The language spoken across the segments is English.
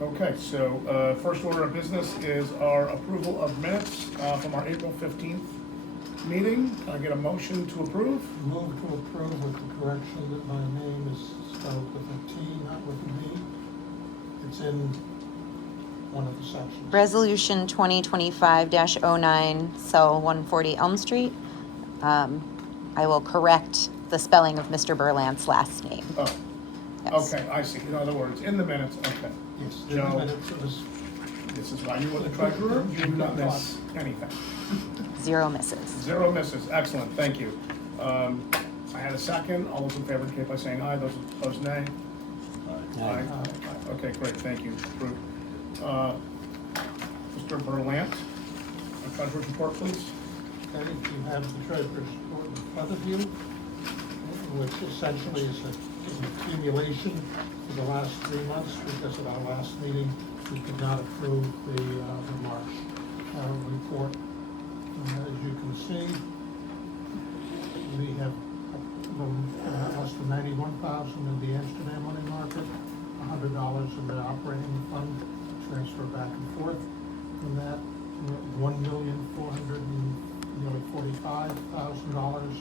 Okay, so first order of business is our approval of minutes from our April 15th meeting. Can I get a motion to approve? Move to approve with the correction that my name is spelled with a T, not with a B. It's in one of the sections. Resolution 2025-09, cell 140 Elm Street. I will correct the spelling of Mr. Berlant's last name. Oh, Yes. okay, I see. In other words, in the minutes, okay. Yes, in Joe. the minutes it was, This is why you were the treasurer. You do not miss anything. 0 misses. 0 misses. Excellent, thank you. I had a second. All those in favor indicate by saying aye. Those opposed, nay. Aye. Okay, great, thank you. Approved. Mr. Berlant, treasurer's report, please. okay, you have the treasurer's report in front of you, which essentially is an accumulation for the last 3 months, because at our last meeting, we could not approve the March report. As you can see, we have less than 91,000 in the Amsterdam money market, $100 in the operating fund, transfer back and forth. From that, $1,445,000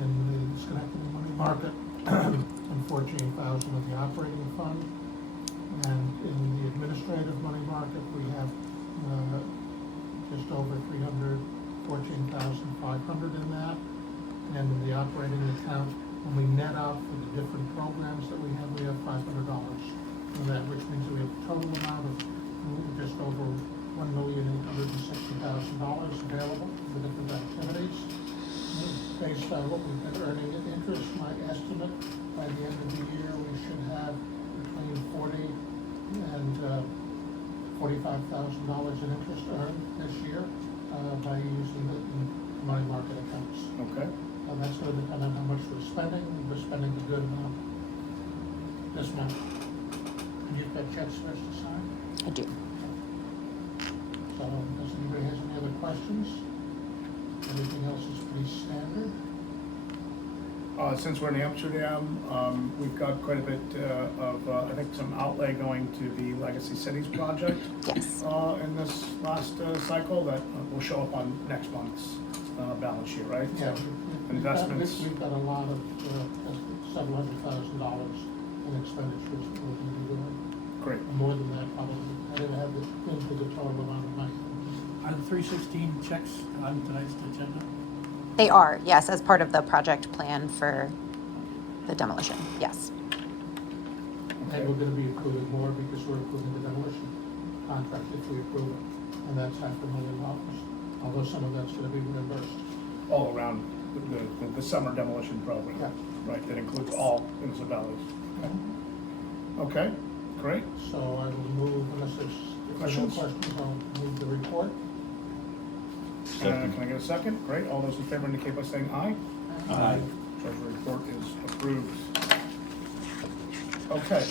in the Schenectady money market, and $14,000 in the operating fund. And in the administrative money market, we have just over $314,500 in that. And in the operating account, when we net out for the different programs that we have $500 in that, which means we have a total amount of just over $1,860,000 available for different activities. Based on what we've been earning in interest, my estimate, by the end of the year, we should have between $40,000 and $45,000 in interest earned this year by using the money market accounts. Okay. And that's going to depend on how much we're spending. We're spending a good amount this month. And you've got checks for us to sign? I do. So, does anybody has any other questions? Everything else is pretty standard. Since we're in Amsterdam, we've got quite a bit of, I think, some outlay going to the Legacy Cities project. Yes. In this last cycle that will show up on next month's balance sheet, right? Yeah. So, investments. We've got a lot of $700,000 in expenditures that we're going to be doing. Great. More than that, probably. I didn't have the, into the total amount of money. Are the 316 checks on tonight's agenda? They are, yes, as part of the project plan for the demolition, yes. And we're going to be approving more because we're approving the demolition contract if we approve it. And that's $500,000, although some of that's going to be reimbursed. All around the summer demolition program. Yeah. Right, that includes all municipalities. Okay, great. So I will move, unless there's no Questions? questions, I'll move the report. Can I get a second? Great, all those in favor indicate by saying aye. Aye. Treasury report is approved. Okay,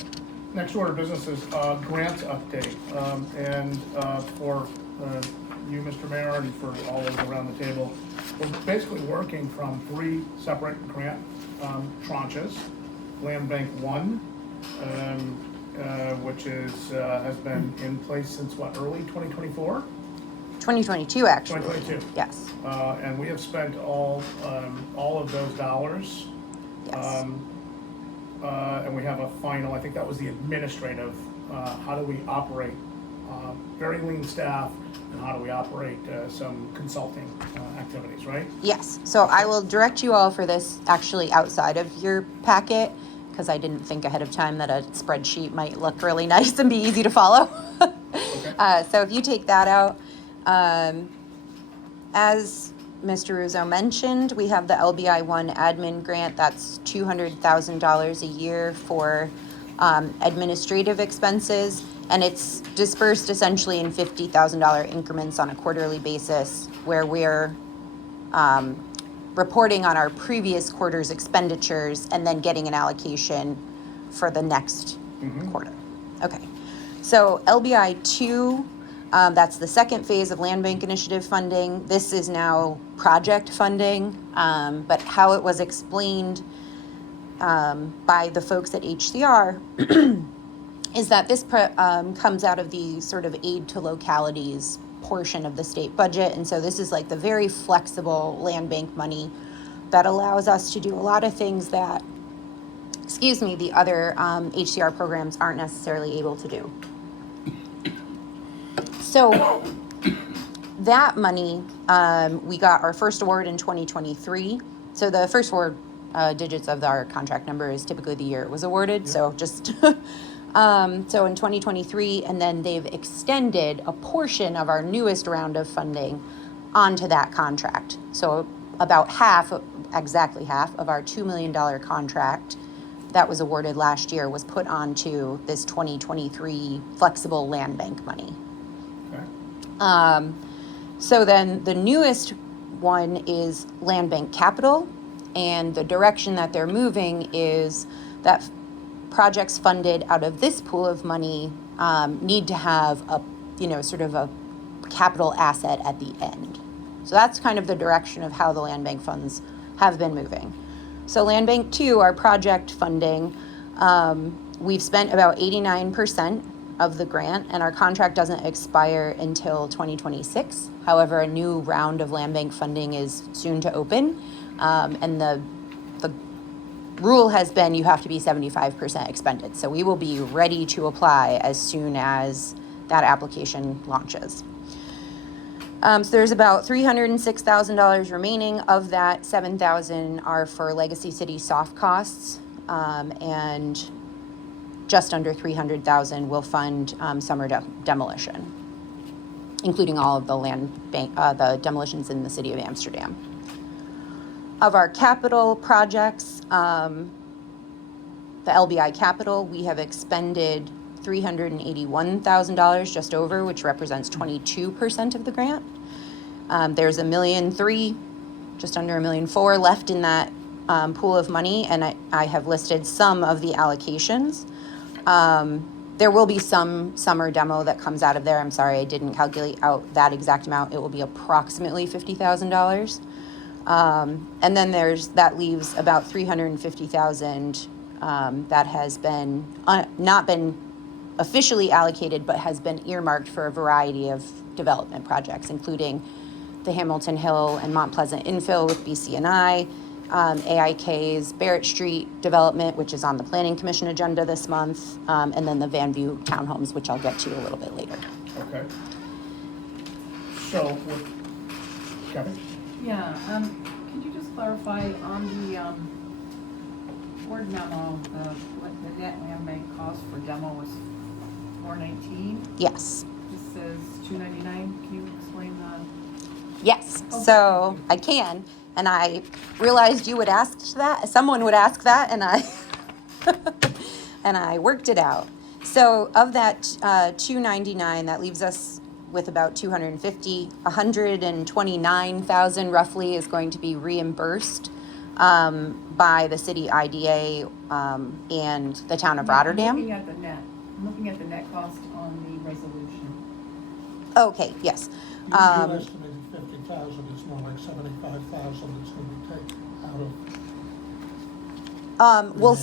next order of business is grant update. And for you, Mr. Mayor, and for all those around the table, we're basically working from 3 separate grant tranches. Land Bank 1, which has been in place since what, early 2024? 2022, actually. 2022. Yes. And we have spent all of those dollars. Yes. And we have a final, I think that was the administrative, how do we operate very lean staff, and how do we operate some consulting activities, right? Yes. So I will direct you all for this actually outside of your packet, because I didn't think ahead of time that a spreadsheet might look really nice and be easy to follow. Okay. So if you take that out, as Mr. Ruzzo mentioned, we have the LBI 1 admin grant. That's $200,000 a year for administrative expenses, and it's dispersed essentially in $50,000 increments on a quarterly basis, where we're reporting on our previous quarter's expenditures and then getting an allocation for the next quarter. Okay, so LBI 2, that's the second phase of Land Bank Initiative funding. This is now project funding, but how it was explained by the folks at HCR is that this comes out of the sort of aid to localities portion of the state budget. And so this is like the very flexible land bank money that allows us to do a lot of things that, the other HCR programs aren't necessarily able to do. So that money, we got our first award in 2023. So the first four digits of our contract number is typically the year it was awarded. Yeah. So just, so in 2023, and then they've extended a portion of our newest round of funding onto that contract. So about exactly half of our $2 million contract that was awarded last year was put onto this 2023 flexible land bank money. Okay. So then the newest one is land bank capital, and the direction that they're moving is that projects funded out of this pool of money need to have a, sort of a capital asset at the end. So that's kind of the direction of how the land bank funds have been moving. So land bank 2, our project funding, we've spent about 89% of the grant, and our contract doesn't expire until 2026. However, a new round of land bank funding is soon to open, and the rule has been you have to be 75% expended. So we will be ready to apply as soon as that application launches. So there's about $306,000 remaining. Of that, $7,000 are for Legacy City soft costs, and just under $300,000 will fund summer demolition, including all of the land bank, the demolitions in the city of Amsterdam. Of our capital projects, the LBI capital, we have expended $381,000 just over, which represents 22% of the grant. There's $1.3 million, just under $1.4 million left in that pool of money, and I have listed some of the allocations. There will be some summer demo that comes out of there. I'm sorry, I didn't calculate out that exact amount. It will be approximately $50,000. And then that leaves about $350,000 that has been not been officially allocated, but has been earmarked for a variety of development projects, including the Hamilton Hill and Mount Pleasant infill with BC&I, AIK's Barrett Street development, which is on the Planning Commission agenda this month, and then the Van View townhomes, which I'll get to a little bit later. Okay. So, Kevin? Yeah, could you just clarify on the board memo, what the net land bank cost for demo was $419? Yes. This says $299. Can you explain that? Yes. Okay. So I can, and I realized you would ask that. Someone would ask that, and I and I worked it out. So of that $299, that leaves us with about $129,000 roughly is going to be reimbursed by the city IDA and the town of Rotterdam. I'm looking at the net cost on the resolution. Okay, yes. You estimated 50,000, it's more like 75,000 that's gonna be taken out of. Well,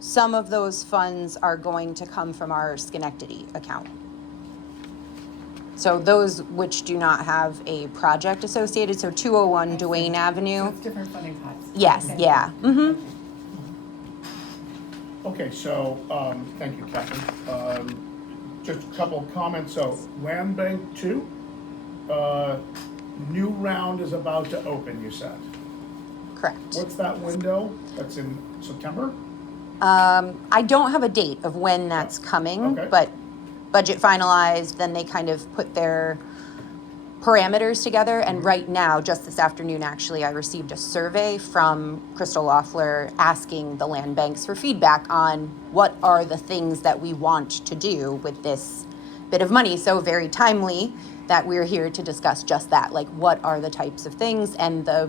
some of those funds are going to come from our Schenectady account. So those which do not have a project associated, so 201 Duane So Avenue. it's different funding pots. Yes, Okay. yeah. Mm-hmm. Okay, so, thank you, Catherine. Just a couple of comments. So, Land Bank 2, new round is about to open, you said. Correct. What's that window? That's in September? I don't have a date of when that's coming, Okay. but budget finalized, then they kind of put their parameters together. And right now, just this afternoon, actually, I received a survey from Crystal Loeffler asking the land banks for feedback on what are the things that we want to do with this bit of money. So very timely that we're here to discuss just that, like what are the types of things. And the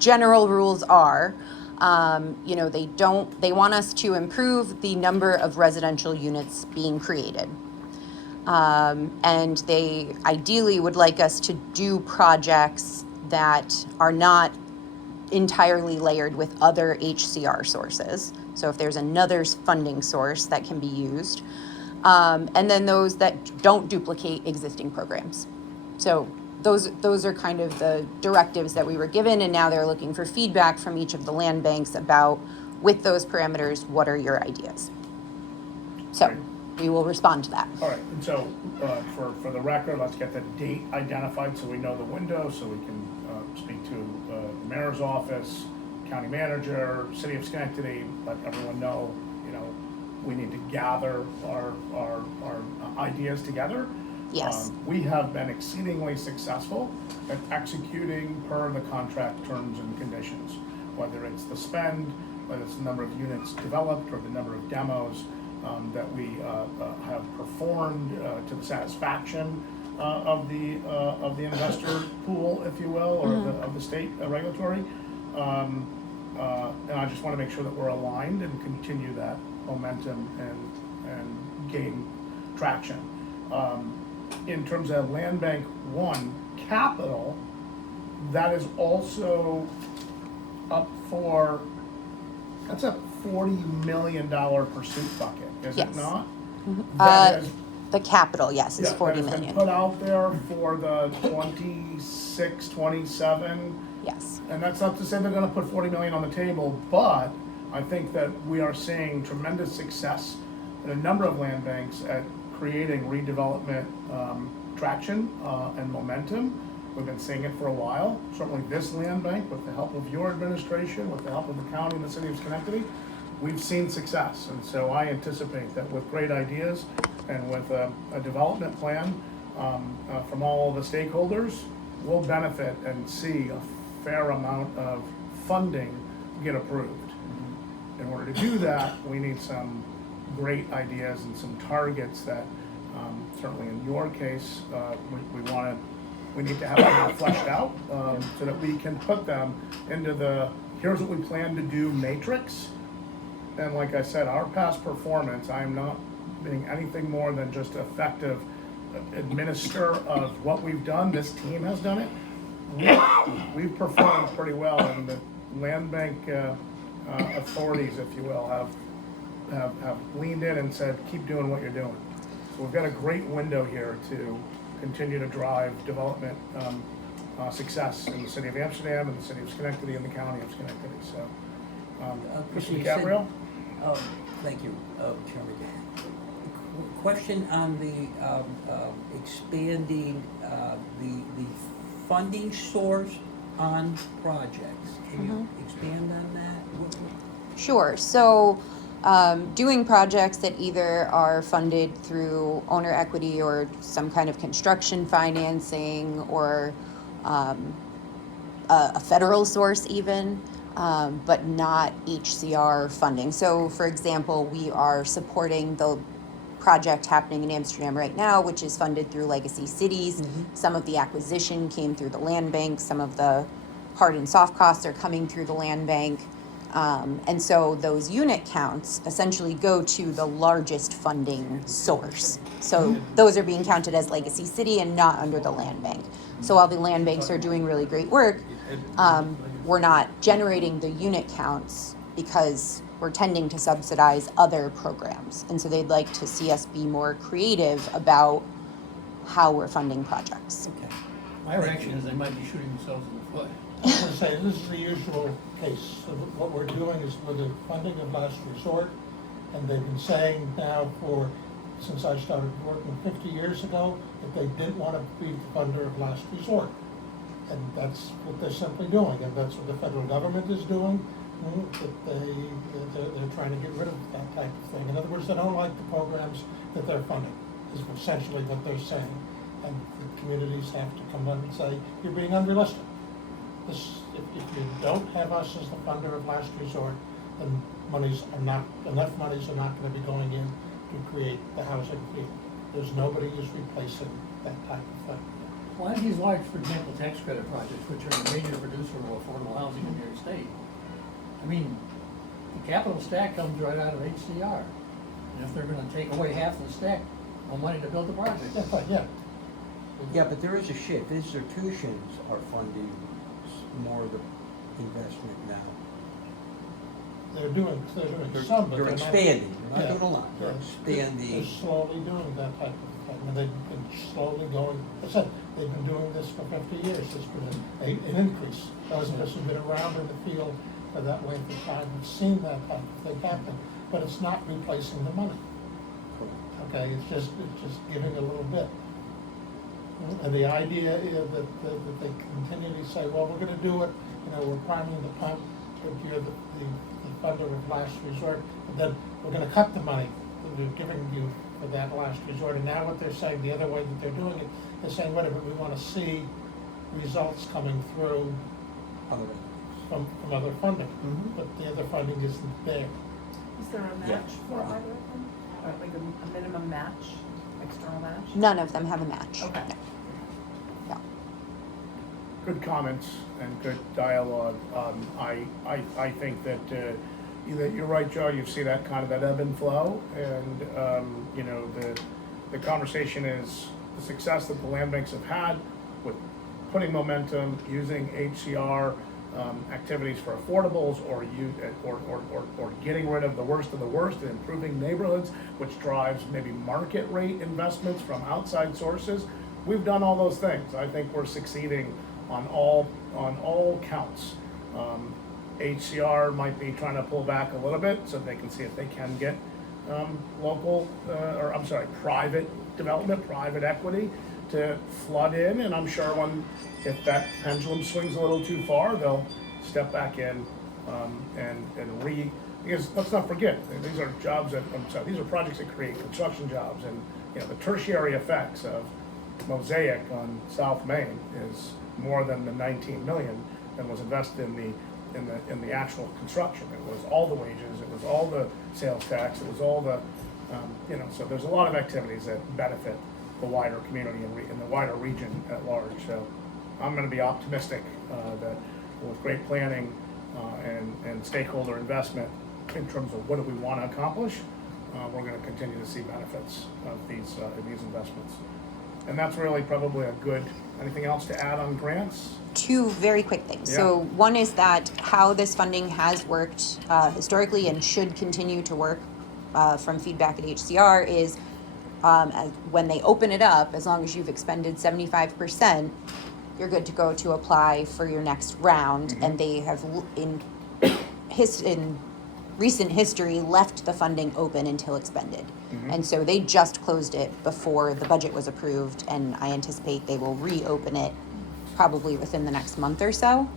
general rules are, they want us to improve the number of residential units being created. And they ideally would like us to do projects that are not entirely layered with other HCR sources. So if there's another funding source that can be used. and then those that don't duplicate existing programs. So those are kind of the directives that we were given, and now they're looking for feedback from each of the land banks about, with those parameters, what are your ideas? So Right. we will respond to that. All right, and so, for the record, let's get the date identified so we know the window, so we can, speak to, the mayor's office, county manager, city of Schenectady, let everyone know, you know, we need to gather our ideas together. Yes. We have been exceedingly successful at executing per the contract terms and conditions, whether it's the spend, whether it's the number of units developed, or the number of demos that we have performed to the satisfaction of the investor pool, if you will, or of the state regulatory. And I just want to make sure that we're aligned and continue that momentum and gain traction. In terms of Land Bank 1 capital, that is also up for, that's a $40 million pursuit bucket, is it Yes. not? Uh, That is, The capital, yes, is yeah, 40 that has been million. put out there for the 26, 27. Yes. And that's not to say they're gonna put 40 million on the table, but I think that we are seeing tremendous success in a number of land banks at creating redevelopment traction and momentum. We've been seeing it for a while. Certainly this land bank, with the help of your administration, with the help of the county and the city of Schenectady, we've seen success. And so I anticipate that with great ideas and with a development plan from all the stakeholders, we'll benefit and see a fair amount of funding get approved. In order to do that, we need some great ideas and some targets that, certainly in your case, we need to have them fleshed out so that we can put them into the, here's what we plan to do matrix. And like I said, our past performance, I am not being anything more than just effective administrator of what we've done. This team has done it. We've performed pretty well, and the land bank authorities, if you will, have leaned in and said, keep doing what you're doing. So we've got a great window here to continue to drive development success in the city of Amsterdam and the city of Schenectady and the county of Schenectady. So, Mr. You said- DiCaprio? Thank you, Chairman. Question on the expanding the funding source on projects. Can you expand on that? Sure. So, doing projects that either are funded through owner equity or some kind of construction financing, or a federal source even, but not HCR funding. So, for example, we are supporting the project happening in Amsterdam right now, which is funded through Legacy Cities. Some of the acquisition came through the land bank. Some of the hard and soft costs are coming through the land bank. And so those unit counts essentially go to the largest funding source. So those are being counted as Legacy City and not under the land bank. So while the land banks are doing really great work, we're not generating the unit counts because we're tending to subsidize other programs. And so they'd like to see us be more creative about how we're funding projects. Okay. My reaction is they might be shooting themselves in the foot. I was gonna say, this is the usual case. So what we're doing is with the funding of last resort, and they've been saying now since I started working 50 years ago, that they didn't want to be the funder of last resort. And that's what they're simply doing, and that's what the federal government is doing, that they're trying to get rid of that type of thing. In other words, they don't like the programs that they're funding, is essentially what they're saying. And the communities have to come up and say, you're being unrealistic. If you don't have us as the funder of last resort, then enough monies are not gonna be going in to create the housing field. There's nobody who's replacing that type of thing. Why these large, for example, tax credit projects, which are a major producer of affordable housing in New York State? I mean, the capital stack comes right out of HCR. And if they're gonna take away half of the stack, no money to build the project. Yeah, but yeah. Yeah, but there is a shift. Institutions are funding more of the investment now. they're doing some, but They're they're not. expanding, they're Yeah, not doing a lot, they're yeah. expanding. They're slowly doing that type of thing, and they've been slowly going, I said, they've been doing this for 50 years, there's been an increase. Those of us who've been around in the field for that length of time have seen that type of thing happen, but it's not replacing the money. Okay, it's just giving a little bit. And the idea is that they continually say, well, we're gonna do it, we're priming the pump, but you're the funder of last resort, but then we're gonna cut the money that we're giving you for that last resort. And now what they're saying, the other way that they're doing it, they're saying, whatever, we wanna see results coming through from other funding, but the other funding isn't there. Is there a match for either of them? Or like a minimum match, external match? None of them have a match. Okay. Yeah. Good comments and good dialogue. I think that you're right, Joe. You see that kind of that ebb and flow, and the conversation is the success that the land banks have had with putting momentum, using HCR activities for affordables, or getting rid of the worst of the worst and improving neighborhoods, which drives maybe market rate investments from outside sources. We've done all those things. I think we're succeeding on all counts. HCR might be trying to pull back a little bit so they can see if they can get private development, private equity to flood in, and I'm sure if that pendulum swings a little too far, they'll step back in because let's not forget, these are these are projects that create construction jobs, and the tertiary effects of Mosaic on South Main is more than the 19 million that was invested in the actual construction. It was all the wages, it was all the sales tax, it was all the so there's a lot of activities that benefit the wider community and the wider region at large. So I'm going to be optimistic that with great planning and stakeholder investment in terms of what do we want to accomplish, we're going to continue to see benefits of these investments. And that's really probably a good, anything else to add on grants? Two very quick things. Yeah. So one is that how this funding has worked historically and should continue to work from feedback at HCR is when they open it up, as long as you've expended 75%, you're good to go to apply for your next round. Mm-hmm. And they have, in recent history, left the funding open until expended. Mm-hmm. And so they just closed it before the budget was approved, and I anticipate they will reopen it probably within the next month or so.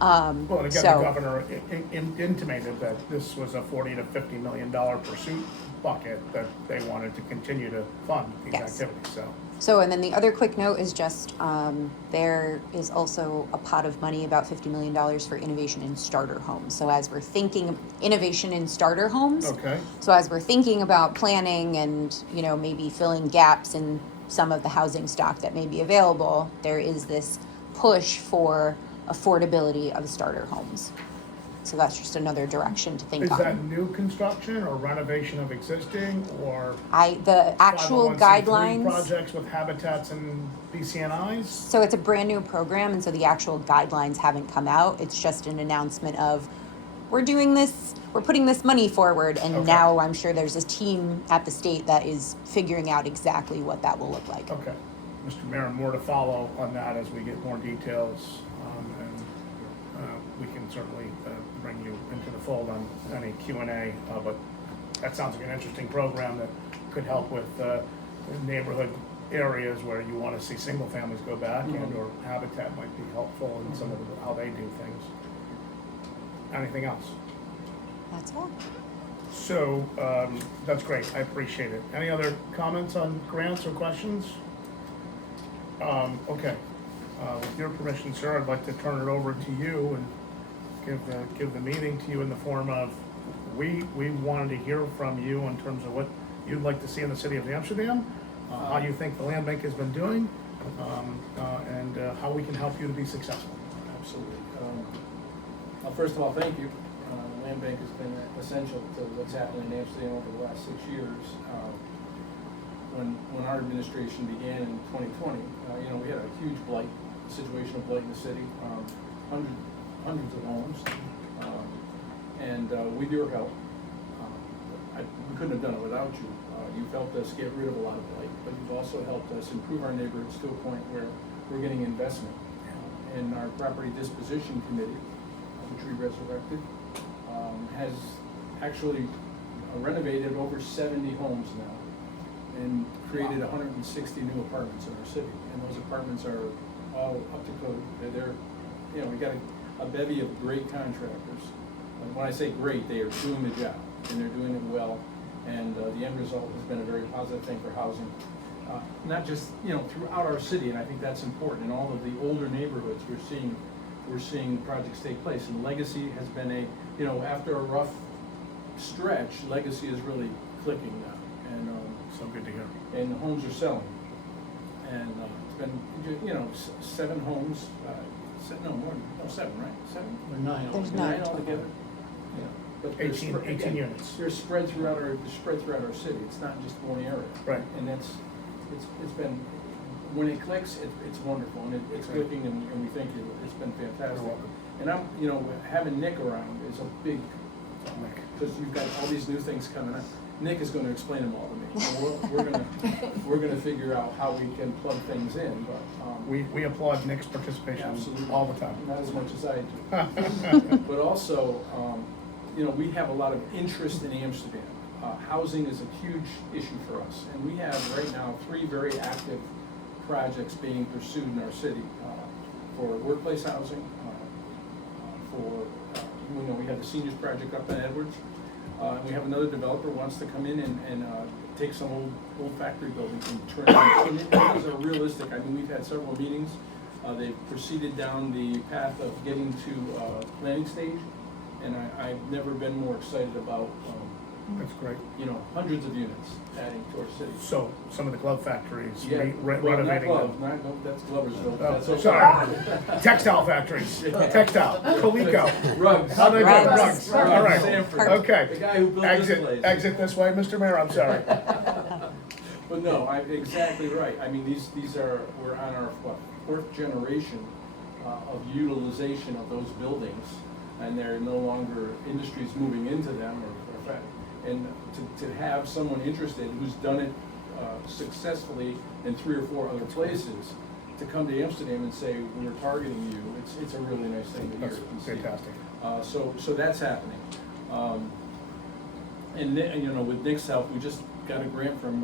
Well, and again, So- the governor intimated that this was a $40 to $50 million pursuit bucket that they wanted to continue to fund these Yes. activities, So, and then the other quick note is just, there is also a pot of money, about $50 million for innovation in starter homes. So as we're thinking innovation in starter homes, Okay. so as we're thinking about planning and, maybe filling gaps in some of the housing stock that may be available, there is this push for affordability of starter homes. So that's just another direction to think Is on. that new construction or renovation of existing, or The actual 501c3 guidelines. projects with habitats and BCNIs? So it's a brand new program, and so the actual guidelines haven't come out. It's just an announcement of, we're doing this, we're putting this money forward, and Okay. now I'm sure there's a team at the state that is figuring out exactly what that will look like. Okay. Mr. Mayor, more to follow on that as we get more details, and we can certainly bring you into the fold on any Q&A, but that sounds like an interesting program that could help with neighborhood areas where you want to see single families go back, and or habitat might be helpful in some of how they do things. Anything else? That's all. So that's great. I appreciate it. Any other comments on grants or questions? Okay. With your permission, sir, I'd like to turn it over to you and give the meeting to you in the form of, we wanted to hear from you in terms of what you'd like to see in the city of Amsterdam, how you think the land bank has been doing, and how we can help you to be successful. Absolutely. Well, first of all, thank you. The land bank has been essential to what's happening in Amsterdam over the last 6 years. When our administration began in 2020, we had a huge situation of blight in the city, hundreds of homes. And with your help, we couldn't have done it without you. You've helped us get rid of a lot of blight, but you've also helped us improve our neighborhoods to a point where we're getting investment. And our property disposition committee, which we resurrected, has actually renovated over 70 homes now and created 160 new apartments in our city. And those apartments are all up to code. They're you know, we got a bevy of great contractors. And when I say great, they are doing the job and they're doing it well. And the end result has been a very positive thing for housing. Not just, you know, throughout our city, and I think that's important. In all of the older neighborhoods, we're seeing projects take place. And Legacy has been a, you know, after a rough stretch, Legacy is really clicking now. And So good to hear. and the homes are selling. And it's been, you know, 7 homes, no more, no 7, right? 7? Or 9. There's Nine 9 altogether. Yeah. But they're 18 spread- 18 again, units. They're spread throughout our city. It's not just one area. Right. And it's been, when it clicks, it's wonderful, and it's Right. clicking, and we think it's been fantastic. You're welcome. And I'm, you know, having Nick around is a big, Nick. because you've got all these new things coming up. Nick is gonna explain them all to me. So we're gonna figure out how we can plug things in, but, We applaud Nick's participation absolutely. all the time. Not as much as I do. But also, you know, we have a lot of interest in Amsterdam. Housing is a huge issue for us, and we have right now 3 very active projects being pursued in our city for workplace housing, you know, we have the seniors project up in Edwards. We have another developer wants to come in and take some old factory buildings and turn them, and these are realistic. I mean, we've had several meetings. They've proceeded down the path of getting to planning stage, and I've never been more excited about, That's great. you know, hundreds of units adding to our city. So, some of the glove factories, Yeah, well, not renovating Glove, them. not, that's Gloversville. Oh, That's okay. sorry. Textile factories, textile, Coleco. Rugs. How they do Rugs. rugs? All right, Sanford. okay. The guy who built this Exit, place. exit this way, Mr. Mayor, I'm sorry. But no, exactly right. I mean, these are, we're on our, what, 4th generation of utilization of those buildings, and they're no longer industries moving into them and to have someone interested who's done it successful in 3 or 4 other places, to come to Amsterdam and say, we're targeting you, it's a really nice thing to hear. That's and see. fantastic. So that's happening. And you know, with Nick's help, we just got a grant from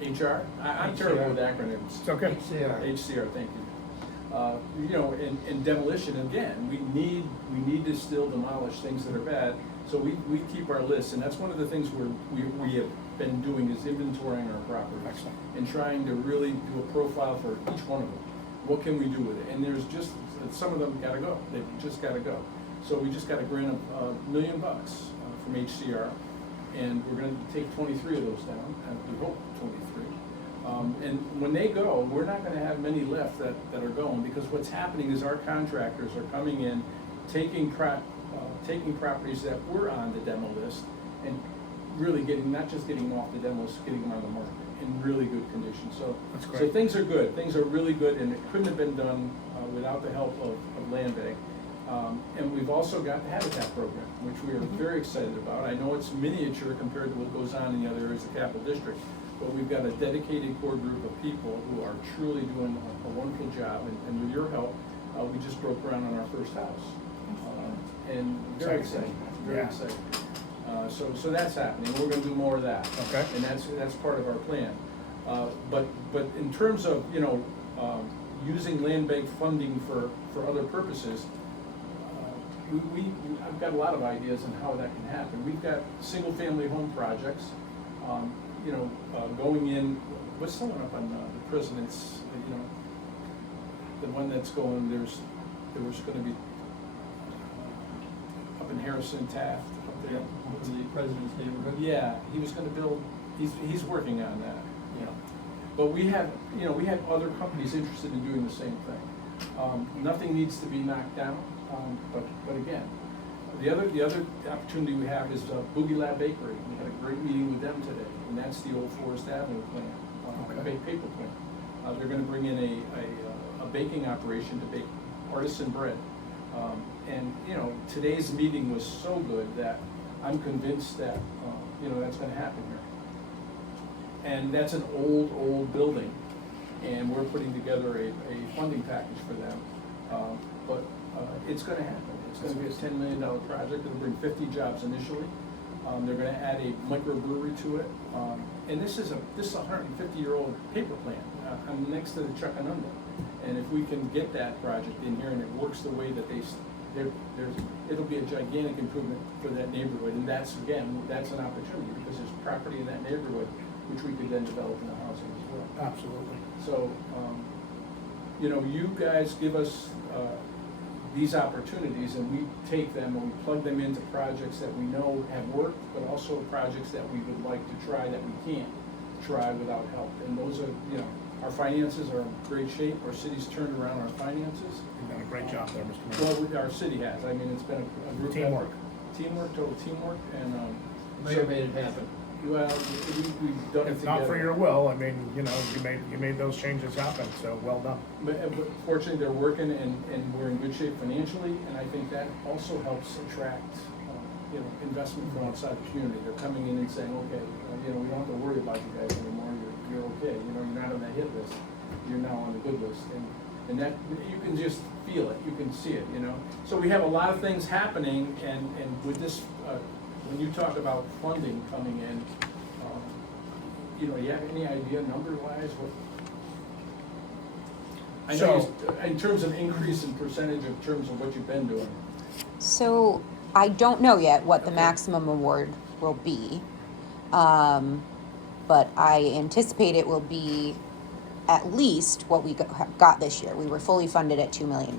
HR. I'm terrible with acronyms. It's okay. HCR, thank you. You know, in demolition, again, we need to still demolish things that are bad, so we keep our lists, and that's one of the things we have been doing, is inventorying our properties. Excellent. And trying to really do a profile for each one of them. What can we do with it? And there's just, some of them gotta go, they've just gotta go. So we just got a grant of $1 million from HCR, and we're gonna take 23 of those down, and we hope 23. And when they go, we're not gonna have many left that are going, because what's happening is our contractors are coming in, taking properties that were on the demo list, and really not just getting them off the demo list, getting them on the market in really good condition. So, That's so great. things are good, things are really good, and it couldn't have been done without the help of Land Bank. And we've also got the Habitat program, which we are very excited about. I know it's miniature compared to what goes on in the other areas of the Capital District, but we've got a dedicated core group of people who are truly doing a wonderful job, and with your help, we just broke ground on our first house. And very exciting, very Yeah. exciting. So that's happening, we're gonna do more of that. Okay. And that's part of our plan. But in terms of, you know, using land bank funding for other purposes, I've got a lot of ideas on how that can happen. We've got single-family home projects, you know, going in, what's the one up on the President's, you know, the one that's going, there was gonna be up in Harrison Taft, up there. The president's neighborhood. Yeah, he was gonna build, he's working on that, you know. But we have other companies interested in doing the same thing. Nothing needs to be knocked down, but again, the other opportunity we have is Boogie Lab Bakery. We had a great meeting with them today, and that's the old Forest Avenue plant, paper plant. They're gonna bring in a baking operation to bake artisan bread. And, you know, today's meeting was so good that I'm convinced that, you know, that's gonna happen here. And that's an old building, and we're putting together a funding package for them. But it's gonna happen. It's gonna be a $10 million project. It'll bring 50 jobs initially. They're gonna add a microbrewery to it. And this is a 150-year-old paper plant. I'm next to the Chuckanunda. And if we can get that project in here and it works the way that it'll be a gigantic improvement for that neighborhood. And that's an opportunity because there's property in that neighborhood which we could then develop into housing as well. Absolutely. So, you know, you guys give us these opportunities and we take them and we plug them into projects that we know have worked, but also projects that we would like to try that we can't try without help. And those are, you know, our finances are in great shape. Our city's turned around our finances. You've done a great job there, Mr. Mayor. Well, our city has. I mean, it's been a group Teamwork. effort. Teamwork, total teamwork, and, Mayor made it happen. well, we've done it together. If not for your will, I mean, you know, you made those changes happen, so well done. But fortunately, they're working and we're in good shape financially, and I think that also helps attract, you know, investment from outside the community. They're coming in and saying, okay, you know, we don't have to worry about you guys anymore, you're okay, you know, you're not on that hit list, you're now on the good list. And that, you can just feel it, you can see it, you know. So we have a lot of things happening, and with this, when you talk about funding coming in, you know, you have any idea number-wise what? I know, in terms of increase in percentage in terms of what you've been doing. So I don't know yet what the Okay. maximum award will be. But I anticipate it will be at least what we got this year. We were fully funded at $2 million.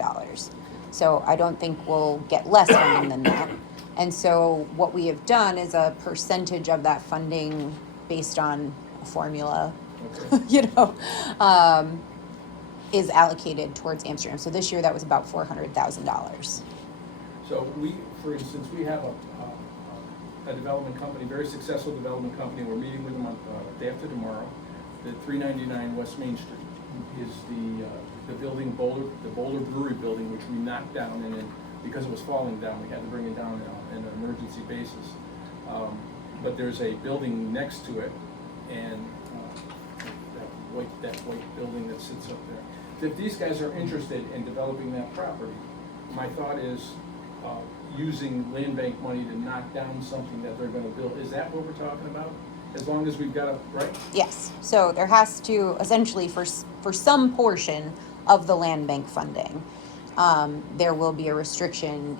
So I don't think we'll get less funding than that. And so what we have done is a percentage of that funding based on a formula, Okay. you know, is allocated towards Amsterdam. So this year that was about $400,000. So we, for instance, we have a development company, very successful development company. We're meeting with them on day after tomorrow. The 399 West Main Street is the building the Boulder Brewery building, which we knocked down, and then because it was falling down, we had to bring it down on an emergency basis. But there's a building next to it, and that white building that sits up there. If these guys are interested in developing that property, my thought is using land bank money to knock down something that they're gonna build. Is that what we're talking about? As long as we've got a, right? Yes, so there has to, essentially for some portion of the land bank funding, there will be a restriction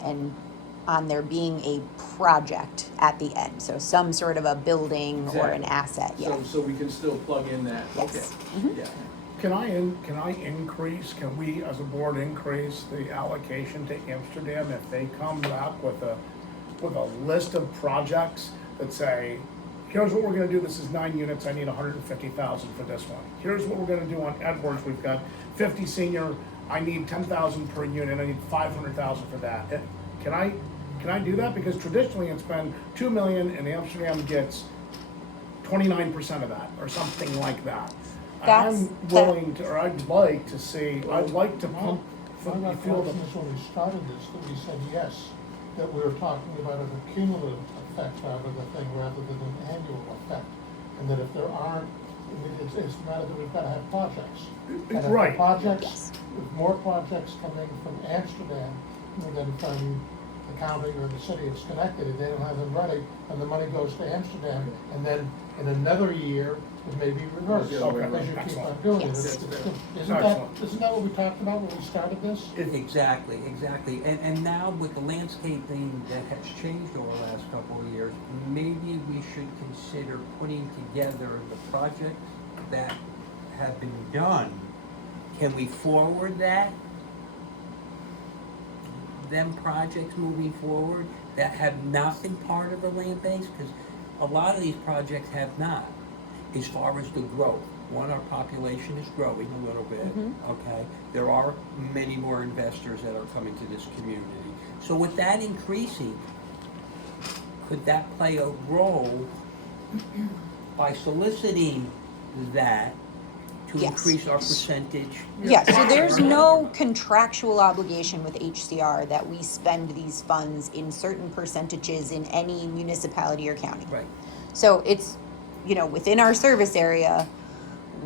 on there being a project at the end. So some sort of a building or an asset, yeah. So we can still plug in that, okay, Yes. Mhm. yeah. Can we as a board increase the allocation to Amsterdam if they come back with a list of projects that say, here's what we're gonna do, this is 9 units, I need 150,000 for this one. Here's what we're gonna do on Edwards, we've got 50 senior, I need 10,000 per unit, I need 500,000 for that. Can I do that? Because traditionally it's been 2 million and Amsterdam gets 29% of that, or something like that. I'm willing to, or I'd like to see, I'd like to pump, My feel the, recollection is when we started this, that we said yes, that we were talking about an accumulative effect out of the thing rather than an annual effect. And that if there aren't, it's a matter that we've gotta have projects. And if the Right. projects, if more projects coming from Amsterdam than from the county or the city of Schenectady, they don't have them ready, and the money goes to Amsterdam, and then in another year, it may be reversed, Okay. as you keep on Excellent. doing it. Yes. Isn't that what we talked about when we started this? Exactly. And now with the landscaping that has changed over the last couple of years, maybe we should consider putting together the projects that have been done. Can we forward that? Them projects moving forward that have not been part of the land banks? Because a lot of these projects have not, as far as the growth. One, our population is growing a little bit, okay? There are many more investors that are coming to this community. So with that increasing, could that play a role by soliciting that to Yes. increase our percentage. Yeah, so there's no contractual obligation with HCR that we spend these funds in certain percentages in any municipality or county. Right. So it's, within our service area,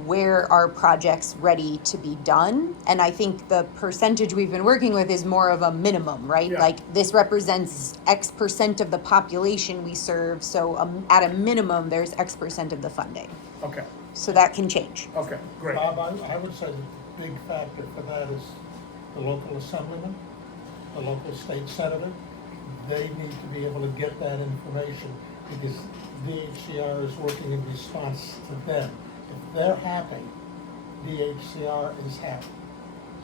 where are projects ready to be done? And I think the percentage we've been working with is more of a minimum, right? Yeah. Like this represents X percent of the population we serve, so at a minimum, there's X percent of the funding. Okay, So that can change. okay, great. Bob, I would say the big factor for that is the local assemblyman, the local state senator. They need to be able to get that information because DHCR is working in response to them. If they're happy, DHCR is happy.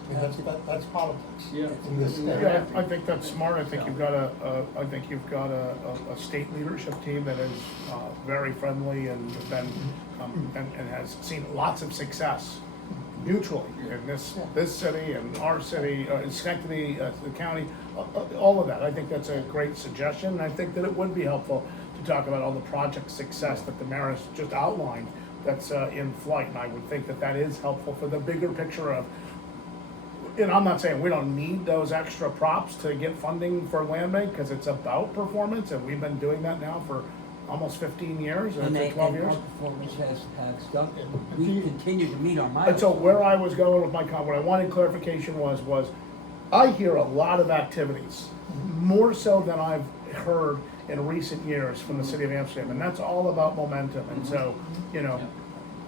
I mean, that's politics Yeah. in this state. Yeah, I think that's smart. I think you've got a state leadership team that is very friendly and been, and has seen lots of success mutually in this city and our city, Schenectady, the county, all of that. I think that's a great suggestion. And I think that it would be helpful to talk about all the project success that the mayor has just outlined that's in flight. And I would think that that is helpful for the bigger picture of, and I'm not saying we don't need those extra props to get funding for land bank, because it's about performance, and we've been doing that now for almost 15 years, or And 12 our years. performance has stuck. We continue to meet our And milestones. so where I was going with my comment, what I wanted clarification was I hear a lot of activities, more so than I've heard in recent years from the city of Amsterdam, and that's all about momentum. And so,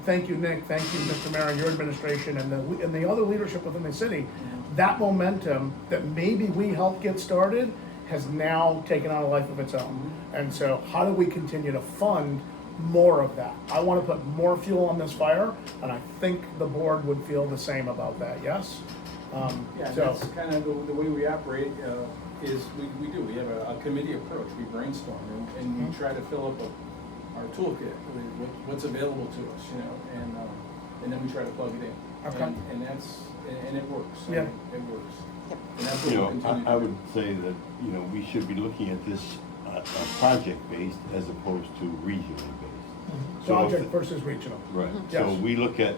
thank you, Nick, thank you, Mr. Mayor, and your administration, and the other leadership within the city. That momentum that maybe we helped get started has now taken on a life of its own. And so how do we continue to fund more of that? I want to put more fuel on this fire, and I think the board would feel the same about that, yes? Yeah, So, that's kind of the way we operate, is we have a committee approach, we brainstorm, and we try to fill up our toolkit, really, what's available to us, and then we try to plug it in. Okay. And it works. Yeah. It works. Yep. And that's what we'll continue to I do. would say that, we should be looking at this project-based as opposed to regionally based. So if- project versus regional. Right, Yes. so we look at,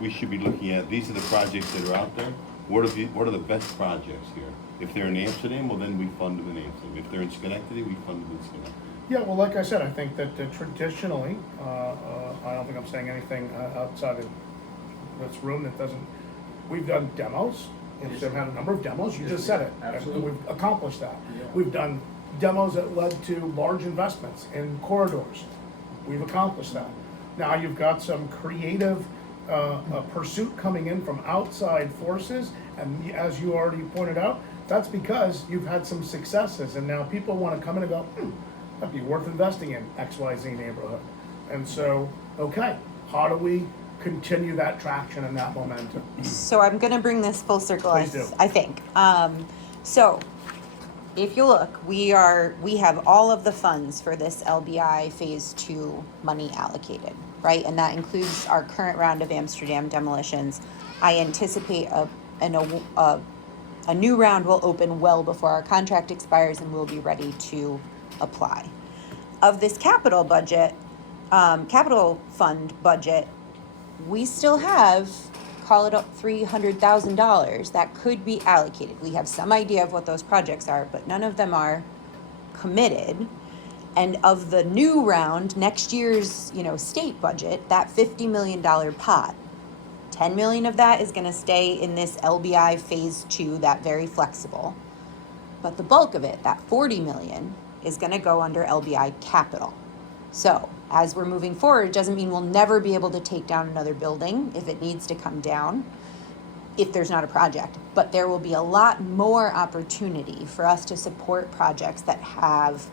we should be looking at, these are the projects that are out there. What are the best projects here? If they're in Amsterdam, well, then we fund them in Amsterdam. If they're in Schenectady, we fund them in Schenectady. Yeah, well, like I said, I think that traditionally, I don't think I'm saying anything outside of this room that doesn't, we've done demos. We've had a number of demos, you just said it. Absolutely. We've accomplished that. Yeah. We've done demos that led to large investments in corridors. We've accomplished that. Now you've got some creative pursuit coming in from outside forces, and as you already pointed out, that's because you've had some successes, and now people want to come in and go, that'd be worth investing in XYZ neighborhood. And so, okay, how do we continue that traction and that momentum? So I'm gonna bring this full circle, Please do. I think. So if you look, we have all of the funds for this LBI Phase 2 money allocated, right? And that includes our current round of Amsterdam demolitions. I anticipate a new round will open well before our contract expires, and we'll be ready to apply. Of this capital budget, capital fund budget, we still have, call it up $300,000 that could be allocated. We have some idea of what those projects are, but none of them are committed. And of the new round, next year's, state budget, that $50 million pot, 10 million of that is gonna stay in this LBI Phase 2, that very flexible. But the bulk of it, that 40 million, is gonna go under LBI capital. So, as we're moving forward, it doesn't mean we'll never be able to take down another building if it needs to come down, if there's not a project. But there will be a lot more opportunity for us to support projects that have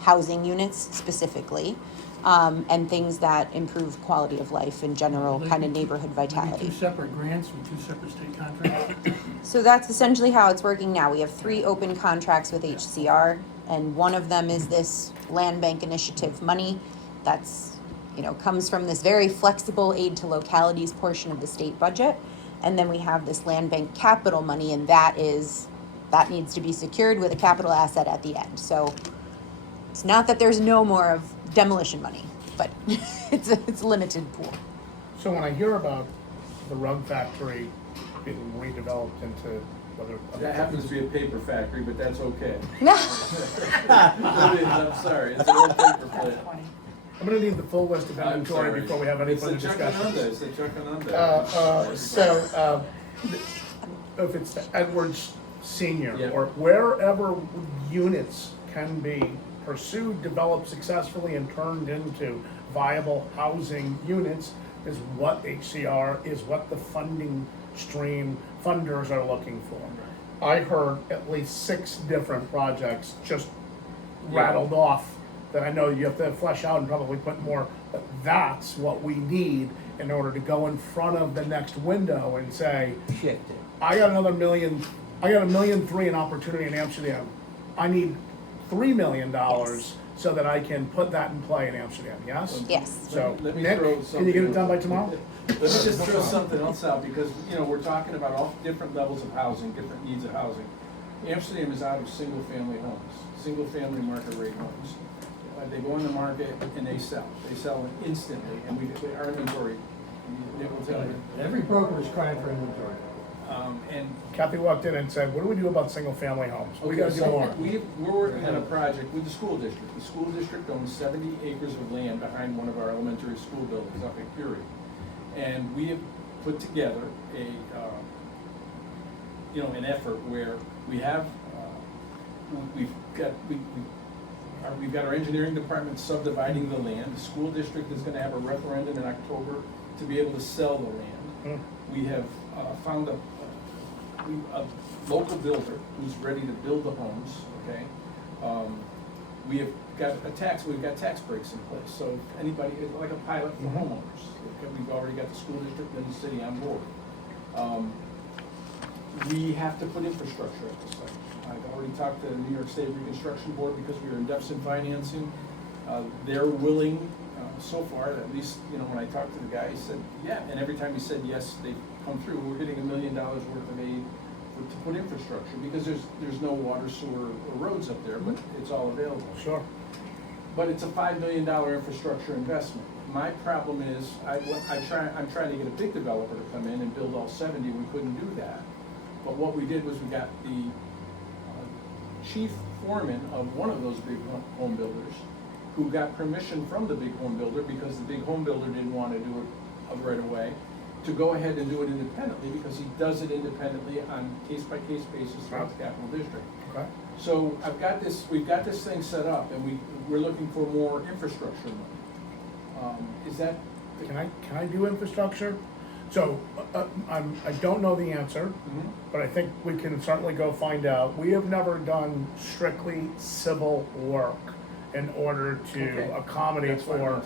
housing units specifically, and things that improve quality of life in general, kind of neighborhood vitality. Two separate grants with two separate state contracts. So that's essentially how it's working now. We have 3 open contracts with HCR, and one of them is this land bank initiative money that's, comes from this very flexible aid to localities portion of the state budget. And then we have this land bank capital money, and that needs to be secured with a capital asset at the end. So it's not that there's no more of demolition money, but it's a limited pool. So when I hear about the rug factory being redeveloped into whether. That happens to be a paper factory, but that's okay. It is, I'm sorry, it's an old paper plant. I'm gonna need the full list of I'm inventory sorry. before we have any It's further the discussion. It's the Chuckanunda. If it's the Edwards Senior, Yep. or wherever units can be pursued, developed successfully, and turned into viable housing units, is what HCR, is what the funding stream funders are looking for. I heard at least 6 different projects just rattled off that I know you have to flesh out and probably put more, but that's what we need in order to go in front of the next window and say, Shift it. I got another million, I got $1.3 million in opportunity in Amsterdam. I need $3 million Yes. so that I can put that in play in Amsterdam, yes? Yes. So, Let me Nick, throw can you something get it else done by out. tomorrow? Let me just throw something else out, because, we're talking about all different levels of housing, different needs of housing. Amsterdam is out of single-family homes, single-family market rate homes. They go on the market and they sell instantly, and our inventory, Nick will tell you. Every broker is crying for inventory. And Kathy walked in and said, what do we do about single-family homes? We gotta do more. We're working on a project with the school district. The school district owns 70 acres of land behind one of our elementary school buildings up at Pirro. And we have put together an effort where we have, we've got our engineering department subdividing the land. The school district is gonna have a referendum in October to be able to sell the land. We have found a local builder who's ready to build the homes, okay? We've got tax breaks in place, so if anybody, like a pilot for homeowners. We've already got the school district and the city on board. We have to put infrastructure at the site. I've already talked to the New York State Reconstruction Board because we are in deficit financing. They're willing, so far, at least, when I talked to the guy, he said, yeah, and every time he said yes, they come through. We're getting $1 million worth of aid to put infrastructure, because there's no water, sewer, or roads up there, but it's all available. Sure. But it's a $5 million infrastructure investment. My problem is, I'm trying to get a big developer to come in and build all 70, we couldn't do that. But what we did was we got the chief foreman of one of those big home builders, who got permission from the big home builder, because the big home builder didn't want to do it right away, to go ahead and do it independently, because he does it independently on case-by-case basis throughout the Capital District. Okay. So we've got this thing set up, and we're looking for more infrastructure money. Is that? Can I do infrastructure? So, I don't know the answer, Mhm. but I think we can certainly go find out. We have never done strictly civil work in order to Okay. accommodate That's what I'm for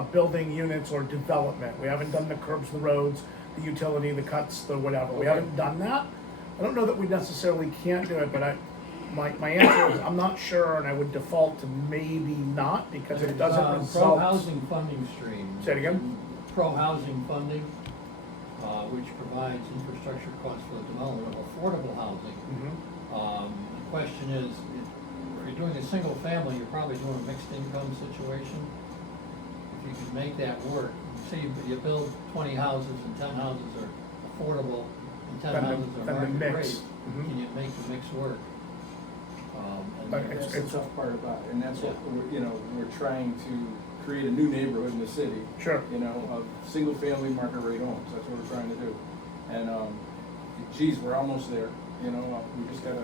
asking. building units or development. We haven't done the curbs, the roads, the utility, the cuts, the whatever. We Okay. haven't done that. I don't know that we necessarily can't do it, but my answer is, I'm not sure, and I would default to maybe not, because it doesn't result. Pro-housing funding stream. Say it again? Pro-housing funding, which provides infrastructure costs for the development of affordable housing. Mhm. The question is, if you're doing a single family, you're probably doing a mixed income situation. If you could make that work, say you build 20 houses and 10 houses are affordable and 10 Then the- houses are then the market mix. rate, Mhm. can you make the mix work? But And That's it's- the tough part about it, and that's what, we're trying to create a new neighborhood in the city. Sure. Of single-family market rate homes, that's what we're trying to do. And, geez, we're almost there, we just gotta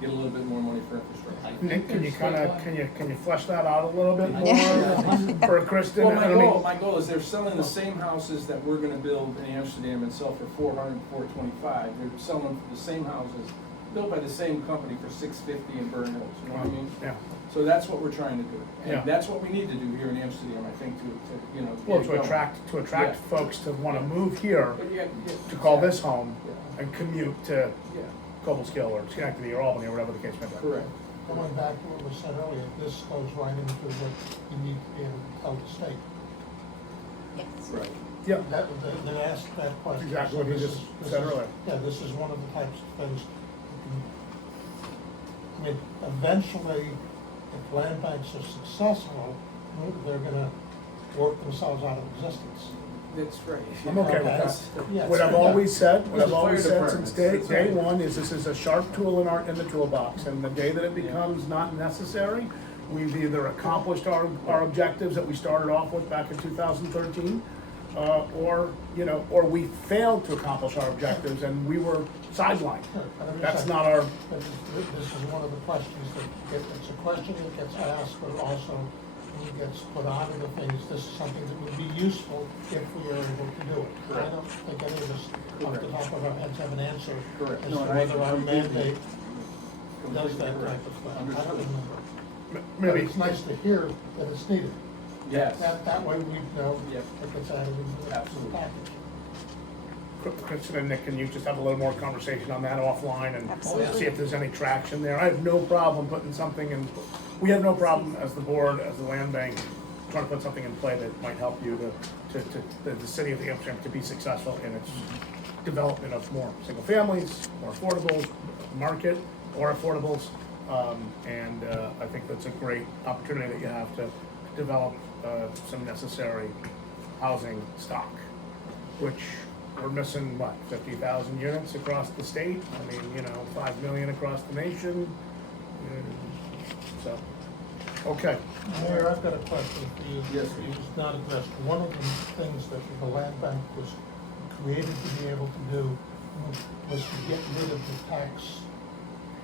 get a little bit more money for infrastructure. I think Nick, can you there's kind of, statewide- can you flesh that out a little bit more Yeah. for Kristen? Well, I mean, my goal is they're selling the same houses that we're gonna build in Amsterdam and sell for 400, 425. They're selling the same houses, built by the same company for 650 in Burn Hills, you know what I mean? Yeah. So that's what we're trying to do. Yeah. And that's what we need to do here in Amsterdam, I think, to Well, get to going. attract Yeah. folks to want to move here, But yeah, to call this exactly. home Yeah. and commute to Yeah, Cobleskill or Schenectady or Albany or whatever the case may be. correct. Going back to what was said earlier, this goes right into what you need to be able to tell the state. Yes. Right. Yeah, They asked that question. Exactly what So he this just is- said this is- earlier. Yeah, this is one of the types of things. Eventually, if land banks are successful, they're gonna work themselves out of existence. That's right. I'm okay with That's- that. Yes. What I've always said, what It's I've the always fire said since departments. day That's right. one is this is a sharp tool in the toolbox, and the day that it becomes not necessary, we've either accomplished our objectives that we started off with back in 2013, or, or we failed to accomplish our objectives and we were sidelined. That's not our, This is one of the questions it's a question that gets asked, but also when it gets put onto the things, this is something that would be useful if we are able to do it. I Correct. don't think any of us, off the top of our heads, have an answer Correct. as No, to and I whether our completely- mandate does completely that correct. type of stuff. I don't Understood. remember. But maybe, it's nice to hear that it's needed. Yes. That way we know Yep. if it's added into the Absolutely. package. Kristen and Nick, can you just have a little more conversation on that offline and Absolutely. see if there's any traction there? I have no problem putting something in, we have no problem as the board, as the land bank, trying to put something in play that might help you the city of Amsterdam to be successful in its development of more single families, more affordables, market or affordables. And I think that's a great opportunity that you have to develop some necessary housing stock, which we're missing, what, 50,000 units across the state? I mean, 5 million across the nation. So, okay. Mayor, I've got a question for you. Yes, sir. You just not addressed. One of the things that the land bank was created to be able to do was to get rid of the tax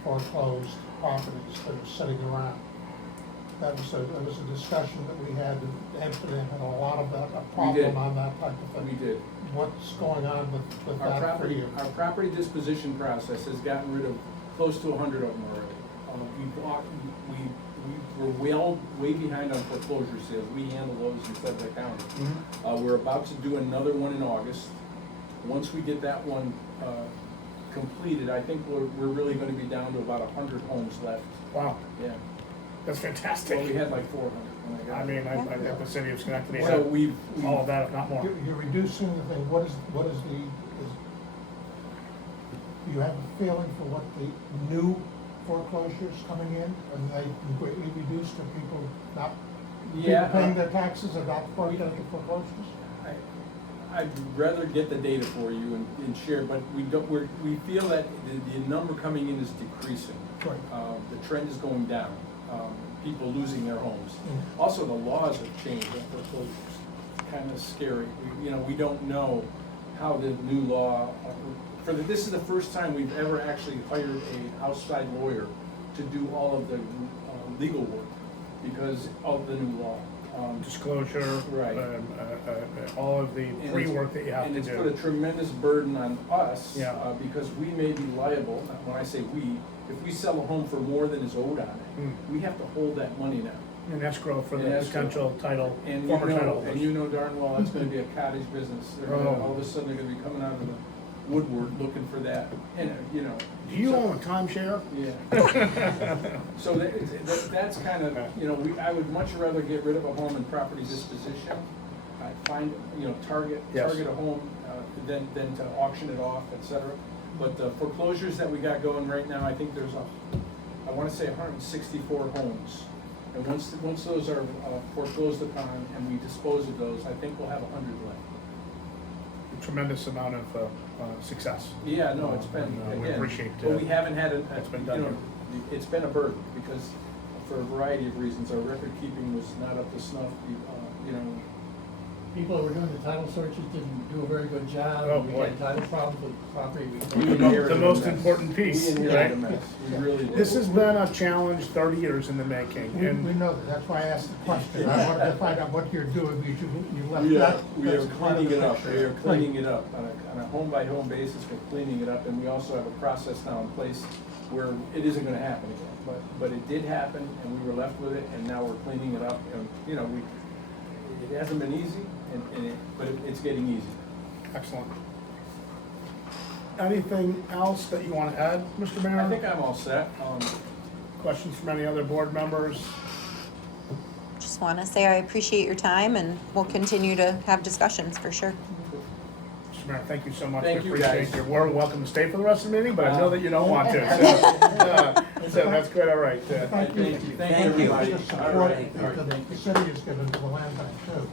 foreclosed properties that are sitting around. That was a discussion that we had, Amsterdam had a lot of that, a did. problem on that type of thing. We did. What's going on with Our that for property, you? our property disposition process has gotten rid of close to 100 of them already. We were way behind on foreclosure sales. We handle those in Suffolk County. We're about to do another one in August. Once we get that one completed, I think we're really gonna be down to about 100 homes left. Wow, Yeah. that's fantastic. Well, we had like 400 when I got I it. mean, I think the city of Schenectady So had we've, all of that, if not more. You're reducing the thing, do you have a feeling for what the new foreclosures coming in? Are they greatly reduced, or people not yeah. paying their taxes or not foreclosures? I'd rather get the data for you and share, but we feel that the number coming in is decreasing. Right. The trend is going down, people losing their homes. Also, the laws have changed on foreclosures, kind of scary. We don't know how the new law, this is the first time we've ever actually hired a outside lawyer to do all of the legal work because of the new law. Disclosure, Right. all of the And pre-work that you have to And it's put a do. tremendous burden on us. Yeah. Because we may be liable, when I say we, if we sell a home for more than is owed on it, we have to hold that money now. An escrow for the An escrow. potential title, And former title and holders. you know darn well that's gonna be a cottage business. They're gonna, Oh. all of a sudden, they're gonna be coming out of the woodwork looking for that, and, Do you own a timeshare? Yeah. So that's kind of, I would much rather get rid of a home in property disposition. I find, target Yes. a home, than to auction it off, et cetera. But the foreclosures that we got going right now, I think there's I wanna say 164 homes. And once those are foreclosed upon and we dispose of those, I think we'll have 100 left. A tremendous amount of success. Yeah, no, it's been, And, we again, appreciate, but we haven't had it's been done here. it's been a burden, because for a variety of reasons, our record keeping was not up to snuff, People who were doing the title searches didn't do a very good job. Oh, We boy. had title problems with property. We The inherited a most mess. important piece, We inherited a right? mess, we really did. This has been a challenge 30 years in the making, We and know that, that's why I asked the question. I wanted to find out what you're doing, because you left We are, that. we are that's part of cleaning the it up, picture. we are cleaning it up on a home-by-home basis, we're cleaning it up, and we also have a process now in place where it isn't gonna happen again. But it did happen, and we were left with it, and now we're cleaning it up, and, it hasn't been easy, but it's getting easier. excellent. Anything else that you want to add, Mr. Mayor? I think I'm all set. Questions from any other board members? Just want to say I appreciate your time, and we'll continue to have discussions for sure. Mr. Mayor, thank you so much. Thank We you, appreciate guys. You're more than welcome to stay for the rest of the meeting, but I know that you don't want to. So that's good, all right. Thank you. Thank you, Thank you. everybody. The support All right. that the city is giving to the land bank too.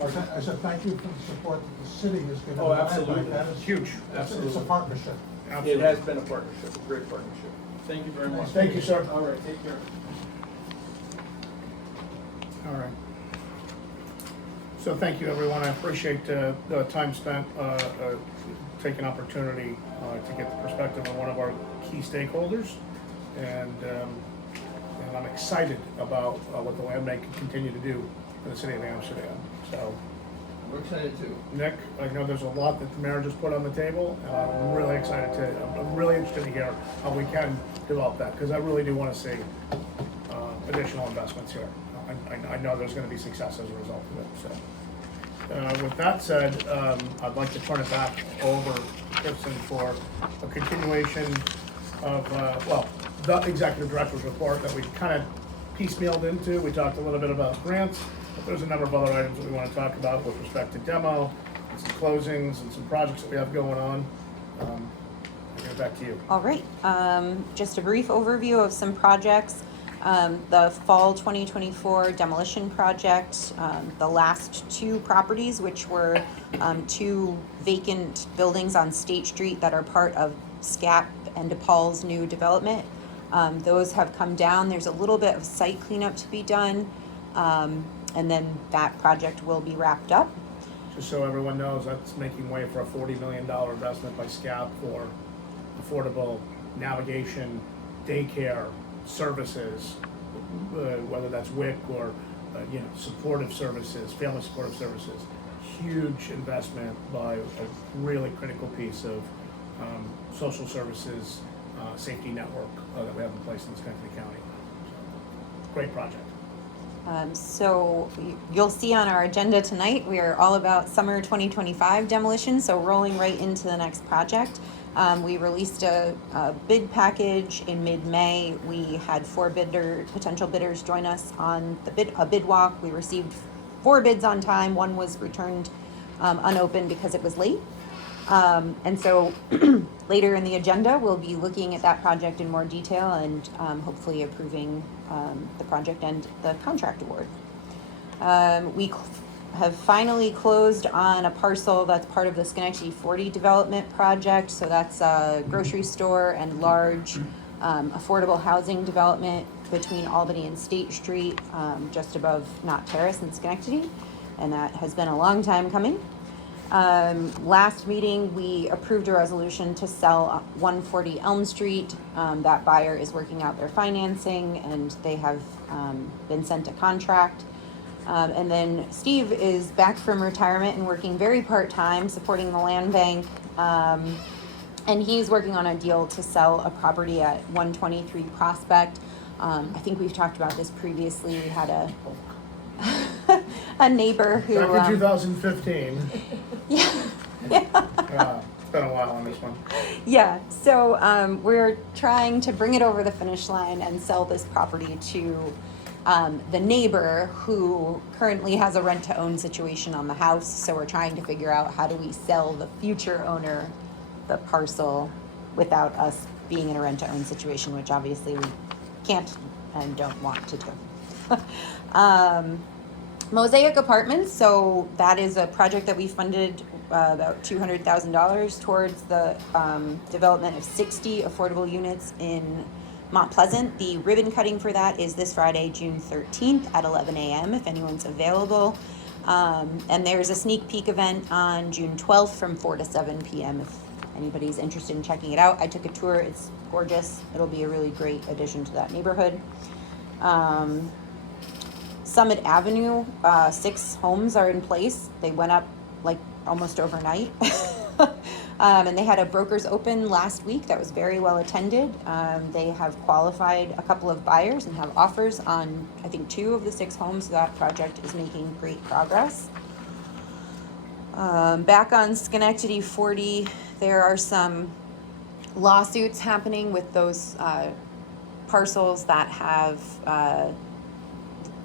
I said thank you for the support that the city has given. Oh, the land absolutely. bank. That is Huge. It's a Absolutely. partnership. It Absolutely. has been a partnership, a great partnership. Thank you very much. Thank you, sir. All right, take care. All right. So thank you, everyone. I appreciate the time spent, taking opportunity to get the perspective of one of our key stakeholders. And I'm excited about what the land bank can continue to do for the city of Amsterdam. So, We're excited too. Nick, I know there's a lot that the mayor just put on the table, and I'm really excited I'm really interested to hear how we can develop that, because I really do want to see additional investments here. I know there's going to be success as a result of it, so. With that said, I'd like to turn it back over to Kristen for a continuation of, the executive director's report that we kind of piecemealed into. We talked a little bit about grants, but there's a number of other items that we want to talk about with respect to demo, and some closings, and some projects that we have going on. I'll give it back to you. All right, just a brief overview of some projects. The fall 2024 demolition project, the last two properties, which were two vacant buildings on State Street that are part of SCAP and DePaul's new development. Those have come down. There's a little bit of site cleanup to be done, and then that project will be wrapped up. Just so everyone knows, that's making way for a $40 million investment by SCAP for affordable navigation, daycare, services, whether that's WIC or supportive services, family supportive services. Huge investment by a really critical piece of social services safety network that we have in place in Cinquanti County. Great project. So you'll see on our agenda tonight, we are all about summer 2025 demolition, so rolling right into the next project. We released a bid package in mid-May. We had four potential bidders join us on a bid walk. We received 4 bids on time. One was returned unopened because it was late. And so later in the agenda, we'll be looking at that project in more detail and hopefully approving the project and the contract award. We have finally closed on a parcel that's part of the Schenectady 40 development project. So that's a grocery store and large affordable housing development between Albany and State Street, just above Knott Terrace in Schenectady. And that has been a long time coming. Last meeting, we approved a resolution to sell 140 Elm Street. That buyer is working out their financing and they have been sent a contract. And then Steve is back from retirement and working very part-time, supporting the land bank. And he's working on a deal to sell a property at 123 Prospect. I think we've talked about this previously. We had a neighbor who... Back in 2015. Yeah. It's been a while on this one. Yeah, so we're trying to bring it over the finish line and sell this property to the neighbor who currently has a rent-to-own situation on the house. So we're trying to figure out how do we sell the future owner the parcel without us being in a rent-to-own situation, which obviously we can't and don't want to do. Mosaic Apartments, so that is a project that we funded about $200,000 towards the development of 60 affordable units in Mont Pleasant. The ribbon cutting for that is this Friday, June 13th at 11 a.m. if anyone's available. And there's a sneak peek event on June 12th from 4 to 7 p.m. if anybody's interested in checking it out. I took a tour. It's gorgeous. It'll be a really great addition to that neighborhood. Summit Avenue, 6 homes are in place. They went up like almost overnight. And they had a brokers open last week that was very well attended. They have qualified a couple of buyers and have offers on, I think, 2 of the 6 homes. So that project is making great progress. Back on Schenectady 40, there are some lawsuits happening with those parcels that have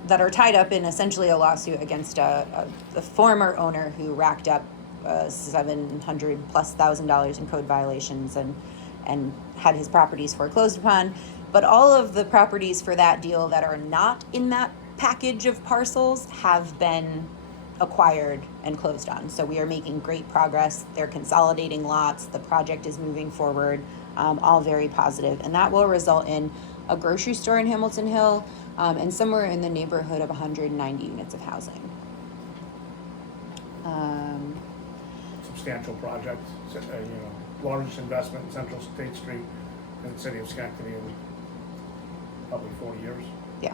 that are tied up in essentially a lawsuit against the former owner who racked up $700,000+ in code violations and had his properties foreclosed upon. But all of the properties for that deal that are not in that package of parcels have been acquired and closed on. So we are making great progress. They're consolidating lots. The project is moving forward, all very positive. And that will result in a grocery store in Hamilton Hill and somewhere in the neighborhood of 190 units of housing. Substantial project, largest investment in Central State Street in the city of Schenectady in probably 40 years. Yeah.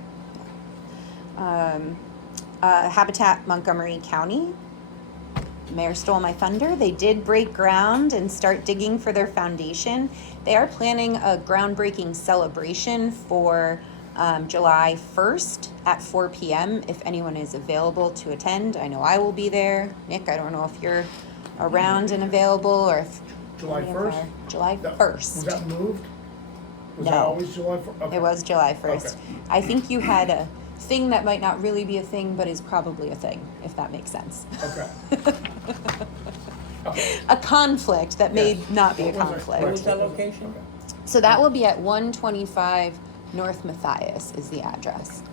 Habitat Montgomery County. Mayor stole my thunder. They did break ground and start digging for their foundation. They are planning a groundbreaking celebration for July 1st at 4 p.m. if anyone is available to attend. I know I will be there. Nick, I don't know if you're around and available or if July 1st? July Was 1st. that moved? Was that No. always July 1st? Okay. It was July 1st. Okay. I think you had a thing that might not really be a thing, but is probably a thing, if that makes sense. Okay. Okay. A conflict that may Yes. not be a What was it? conflict. What was that location? Okay. So that will be at 125 North Matthias is the address.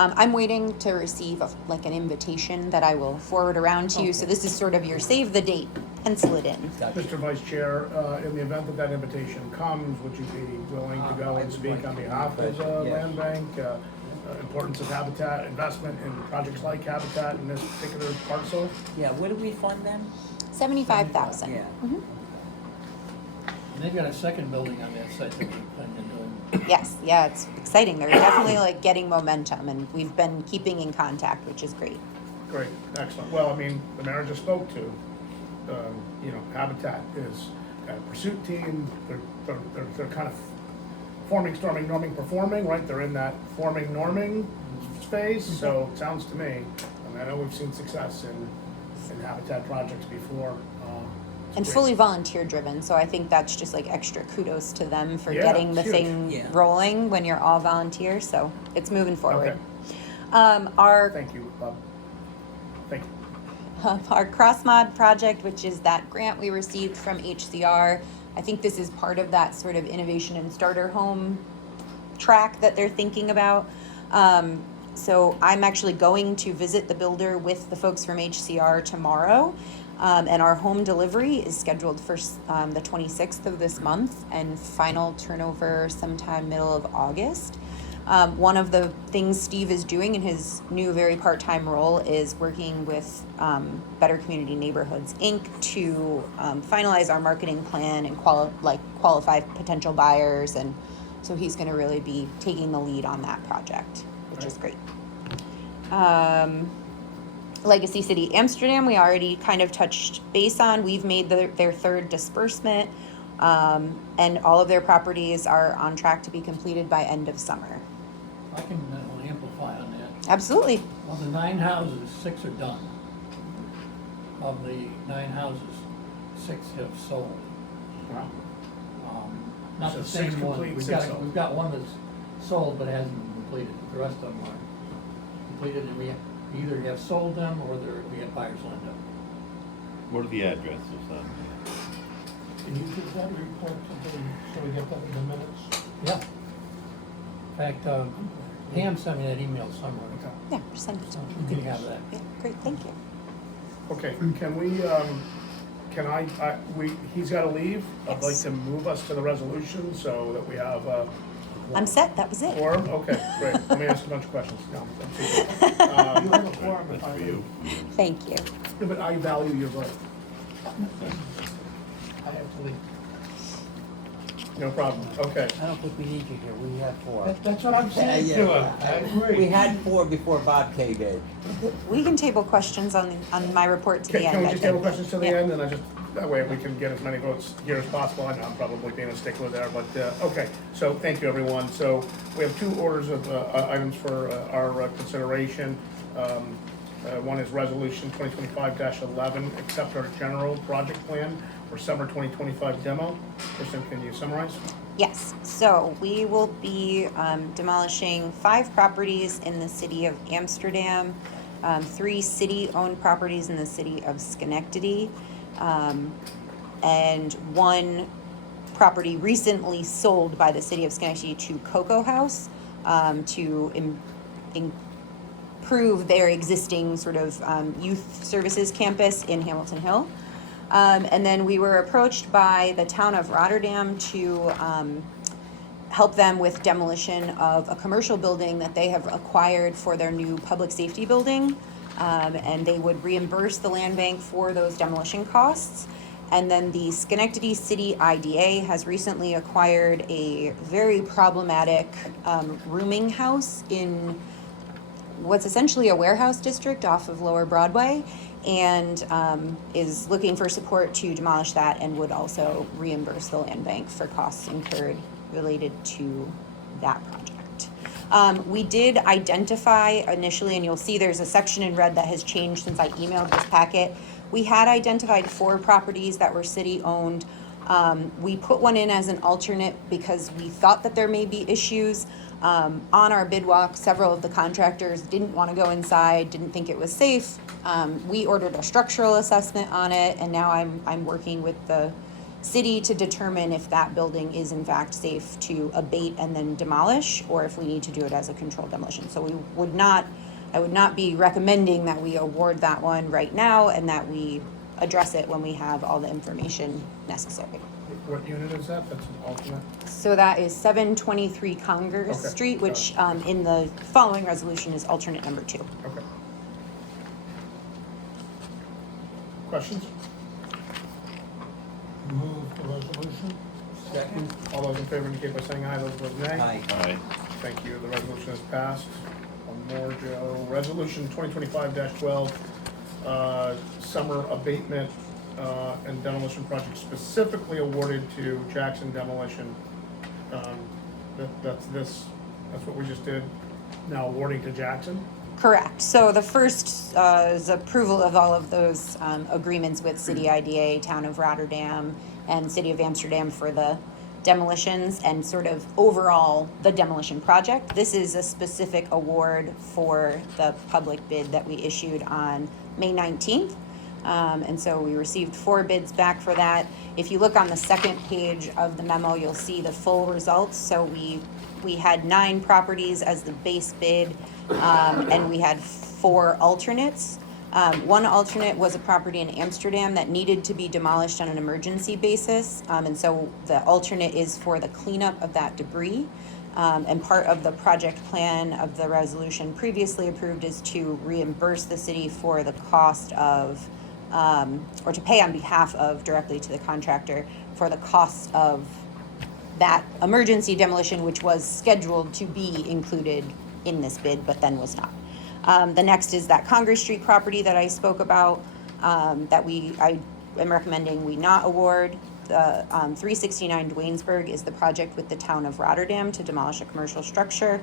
I'm waiting to receive an invitation that I will forward around to you. So this is sort of your save the date, pencil it in. Gotcha. Mr. Vice Chair, in the event that that invitation comes, would you be willing to go and speak on behalf of the Yes. land bank? Importance of habitat, investment in projects like habitat in this particular parcel? Yeah, where do we fund them? 75,000. Yeah. Mhm. And they've got a second building on that site that they're planning on doing. Yes, yeah, it's exciting. They're definitely getting momentum, and we've been keeping in contact, which is great. Great, excellent. Well, I mean, the mayor just spoke to, Habitat is a pursuit team. They're kind of forming, storming, norming, performing, right? They're in that forming, norming phase. So it sounds to me, I know we've seen success in Habitat projects before. It's And great. fully volunteer driven, so I think that's just extra kudos to them for Yeah, getting the it's huge. thing Yeah. rolling when you're all volunteer, so it's moving forward. Okay. Our Thank you, Bob. Thank you. our cross mod project, which is that grant we received from HCR. I think this is part of that sort of innovation and starter home track that they're thinking about. So I'm actually going to visit the builder with the folks from HCR tomorrow. And our home delivery is scheduled for the 26th of this month and final turnover sometime middle of August. One of the things Steve is doing in his new very part-time role is working with Better Community Neighborhoods, Inc. to finalize our marketing plan and qualify potential buyers. And so he's going to really be taking the lead on that project, which is great. Legacy City Amsterdam, we already kind of touched base on. We've made their third disbursement, and all of their properties are on track to be completed by end of summer. I can amplify on that. Absolutely. Of the 9 houses, 6 are done. Of the 9 houses, 6 have sold. Wow. Not So the 6 same one. complete, We've 6 got, sold. we've got one that's sold but hasn't been completed. The rest of them are completed, and we either have sold them or we have buyers lined up. What are the addresses on? Can you give that report to the, so we get that in the minutes? Yeah. In fact, Pam sent me that email somewhere. Okay. Yeah, just send it to me. You can have that. Yeah, great, thank you. Okay, can we, he's gotta leave. I'd like Yes. to move us to the resolution so that we have I'm set, that was it. quorum. Okay, great. Let me ask a bunch of questions. No, I'm teasing. You have a forum That's if I for may. you. Thank you. Yeah, but I value your vote. I have to leave. No problem. Okay. I don't think we need you here, we have 4. That's what I'm saying Yeah, to yeah. him. I agree. We had 4 before Bob came in. We can table questions on my report to the end. Can we I just think. table questions to the Yeah. end, and that way we can get as many votes here as possible. I know I'm probably being a stickler there, but, okay. So, thank you, everyone. So, we have 2 orders of items for our consideration. One is Resolution 2025-11, accept our general project plan for summer 2025 demo. Kristen, can you summarize? Yes, so we will be demolishing 5 properties in the city of Amsterdam, 3 city-owned properties in the city of Schenectady, and 1 property recently sold by the city of Schenectady to Cocoa House to improve their existing sort of youth services campus in Hamilton Hill. And then we were approached by the town of Rotterdam to help them with demolition of a commercial building that they have acquired for their new public safety building. And they would reimburse the land bank for those demolition costs. And then the Schenectady City IDA has recently acquired a very problematic rooming house in what's essentially a warehouse district off of Lower Broadway, and is looking for support to demolish that and would also reimburse the land bank for costs incurred related to that project. We did identify initially, and you'll see there's a section in red that has changed since I emailed this packet. We had identified 4 properties that were city-owned. We put one in as an alternate because we thought that there may be issues. On our bid walk, several of the contractors didn't want to go inside, didn't think it was safe. We ordered a structural assessment on it, and now I'm working with the city to determine if that building is in fact safe to abate and then demolish, or if we need to do it as a controlled demolition. So I would not be recommending that we award that one right now, and that we address it when we have all the information necessary. What unit is that? That's an alternate? So that is 723 Congress Okay. Street, which in the following resolution is alternate number 2. Okay. Questions? Move the resolution. Second. All those in favor indicate by saying aye, those opposed nay. Aye. Aye. Thank you, the resolution is passed. One more, Joe. Resolution 2025-12, summer abatement and demolition project specifically awarded to Jackson Demolition. That's what we just did, now awarding to Jackson? Correct. So the first is approval of all of those agreements with City IDA, Town of Rotterdam, and City of Amsterdam for the demolitions and sort of overall the demolition project. This is a specific award for the public bid that we issued on May 19th. And so we received 4 bids back for that. If you look on the second page of the memo, you'll see the full results. So we had 9 properties as the base bid, and we had 4 alternates. One alternate was a property in Amsterdam that needed to be demolished on an emergency basis. And so the alternate is for the cleanup of that debris. And part of the project plan of the resolution previously approved is to reimburse the city for the cost of, or to pay on behalf of directly to the contractor for the cost of that emergency demolition, which was scheduled to be included in this bid, but then was not. The next is that Congress Street property that I spoke about, that I am recommending we not award. The 369 Dwaynesburg is the project with the town of Rotterdam to demolish a commercial structure.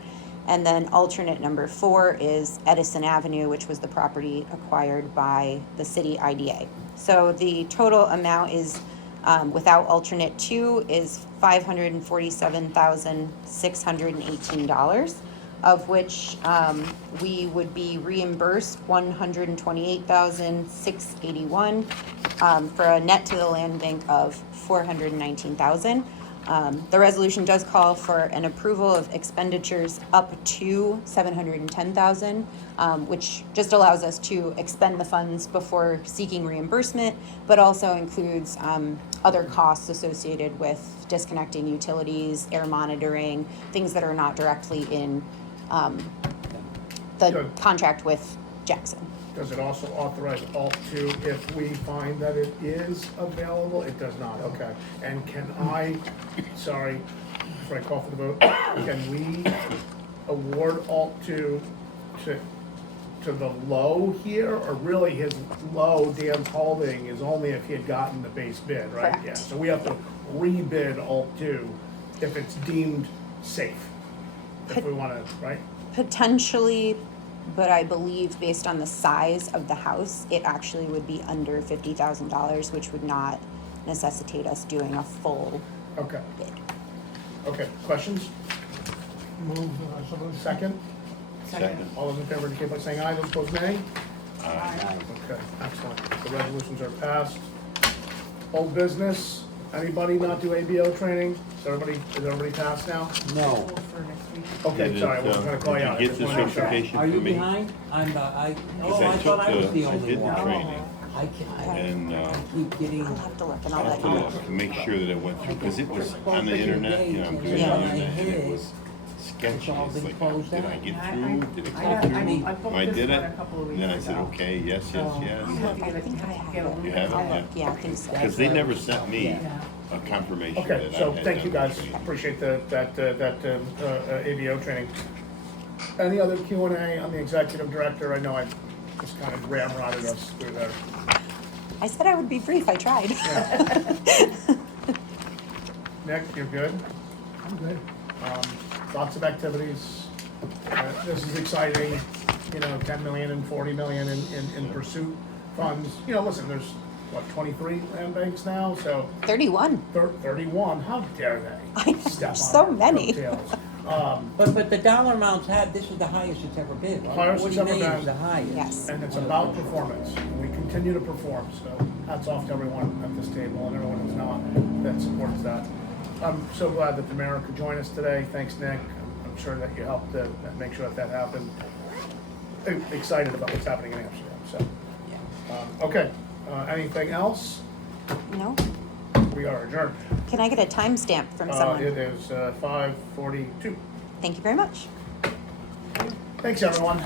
And then alternate number 4 is Edison Avenue, which was the property acquired by the city IDA. So the total amount is, without alternate 2, is $547,618, of which we would be reimbursed $128,681 for a net to the land bank of $419,000. The resolution does call for an approval of expenditures up to $710,000, which just allows us to expend the funds before seeking reimbursement, but also includes other costs associated with disconnecting utilities, air monitoring, things that are not directly in the Good. contract with Jackson. Does it also authorize Alt 2 if we find that it is available? It does not, okay. And can I, sorry, before I call for the vote, can we award Alt 2 to the low here? Or really his low, Dan's holding, is only if he had gotten the base bid, right? Correct. Yeah, so we have to rebid Alt 2 if it's deemed safe, if we wanna, right? Potentially, but I believe based on the size of the house, it actually would be under $50,000, which would not necessitate us doing a full Okay, bid. okay, questions? Move the resolution. Second? Second. All those in favor indicate by saying aye, those opposed nay. Aye. Okay, excellent. The resolutions are passed. Old business, anybody not do ABO training? Is everybody passed now? No. For next Okay, Did sorry, I it, wasn't gonna call you out. I Did you just get the wanna make sure. certification Are for you me? behind? I Because thought took I was the I only did the one. training, I and, keep getting. I'll have to look and I I'll have let to you know. look to make sure that it went through, because it was on the Back in the internet, day, you know, I'm it good was on on the my internet, and it head. was sketchy. It's all It's been like, closed did I out. get Yeah, through? Did it I go got- through? I booked I this did one it. a couple of And then I weeks said, ago. okay, yes, So, yes, I yes. have to I get it- think I have get a it. You have it, I'll yeah. look. Yeah, I think so. Because they never sent me Yeah. a confirmation that I Okay, had so done thank you the guys, training. appreciate that ABO training. Any other Q&A on the executive director? I know I just kind of ramrodded us through there. I said I would be brief, I tried. Nick, you're good? I'm good. Lots of activities. This is exciting, 10 million and 40 million in pursuit funds. Listen, there's, 23 land banks now, so 31. 31, how dare they? I know, step there's on so our many. coattails. But the dollar amounts this is the highest it's ever been. right? Highest it's 40 ever million been. is the highest. Yes. And it's about performance. We continue to perform, so hats off to everyone at this table and everyone who's not that supports that. I'm so glad that the mayor could join us today. Thanks, Nick. I'm sure that you helped to make sure that happened. Excited about what's happening in Amsterdam, so. Okay, anything else? No? We are adjourned. Can I get a timestamp from someone? It is 5:42. Thank you very much. Thanks, everyone.